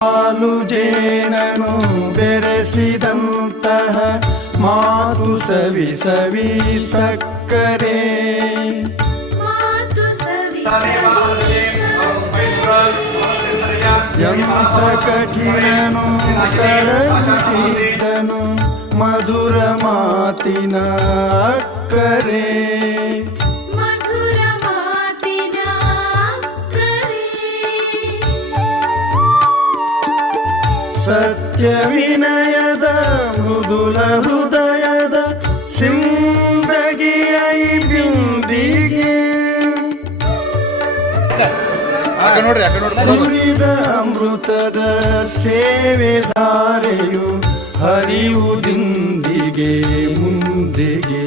ಹಾಲು ಜೇನನು ಬೆರೆಸಿದಂತಹ ಮಾತು ಸವಿ ಸವಿ ಸಕ್ಕರೆ ಎಂಥ ಕಠಿಣನು ಕರಗುತ್ತಿದ್ದನು ಮಧುರ ಮಾತಿನ ಅಕ್ಕರೆ ಸತ್ಯ ವಿನಯದ ಮೃದುಲ ಹೃದಯದ ಸಿಂದಗಿಯ ಬಿಂದಿಗೆ ಸುರಿದ ಅಮೃತದ ಸೇವೆ ಧಾರೆಯು ಹರಿಯುವುದಿಂದಿಗೆ ಮುಂದೆಗೆ